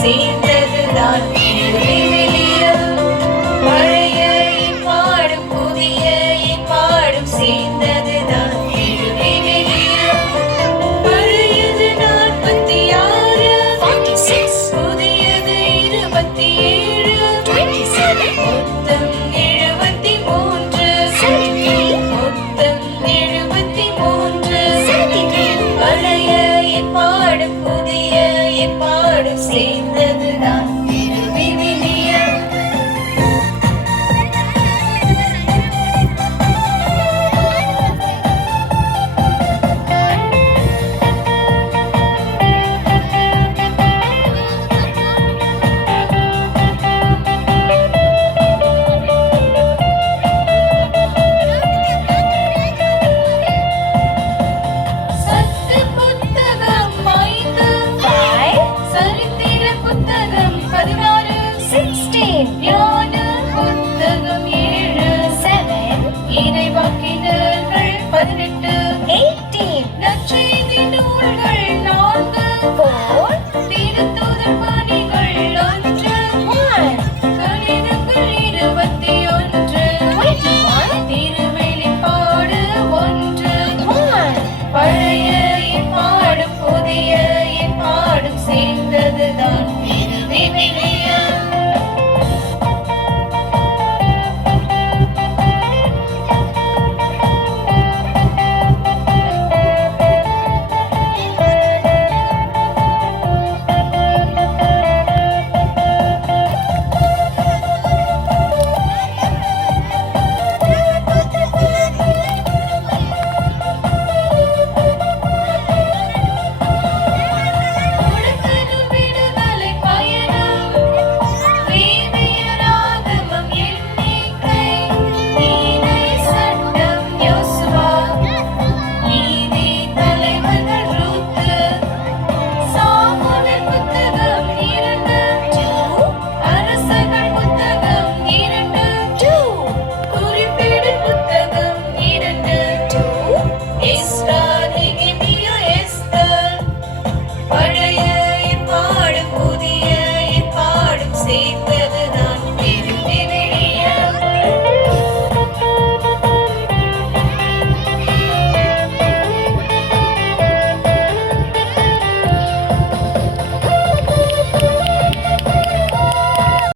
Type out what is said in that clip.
சேர்ந்ததுதான் விவிலியம். பழைய ஏற்பாடும் புதிய ஏற்பாடும் சேர்ந்ததுதான் விவிலியம். பழையது 46, புதியது 27, மொத்தம் 73, மொத்தம் 73. பழைய ஏற்பாடும் புதிய ஏற்பாடும் சேர்ந்ததுதான் விவிலியம். சத்து புத்தகம் 5, சரித்திர புத்தகம் 16, ஞான புத்தகம் 7, இறைவாக்கினர்கள் 18, நற்செய்தி நூல்கள் 4, திருத்தூதர் பணிகள் 1, கடிதங்கள் 21, திருவெளிப்பாடு 1. பழைய ஏற்பாடும் புதிய ஏற்பாடும் சேர்ந்ததுதான் விவிலியம். கொடுத்தது விடுதலை பயணம், லேவியராகமம் எண்ணிக்கை, நீதி சட்டம் யோசுவா, நீதி தலைவர்கள் ரூத்து, சாமுவேல் புத்தகம் 2, அரசர்கள் புத்தகம் 2, குறிப்பேடு புத்தகம் 2, எஸ்றா நெகேமியா எஸ்தர். பழைய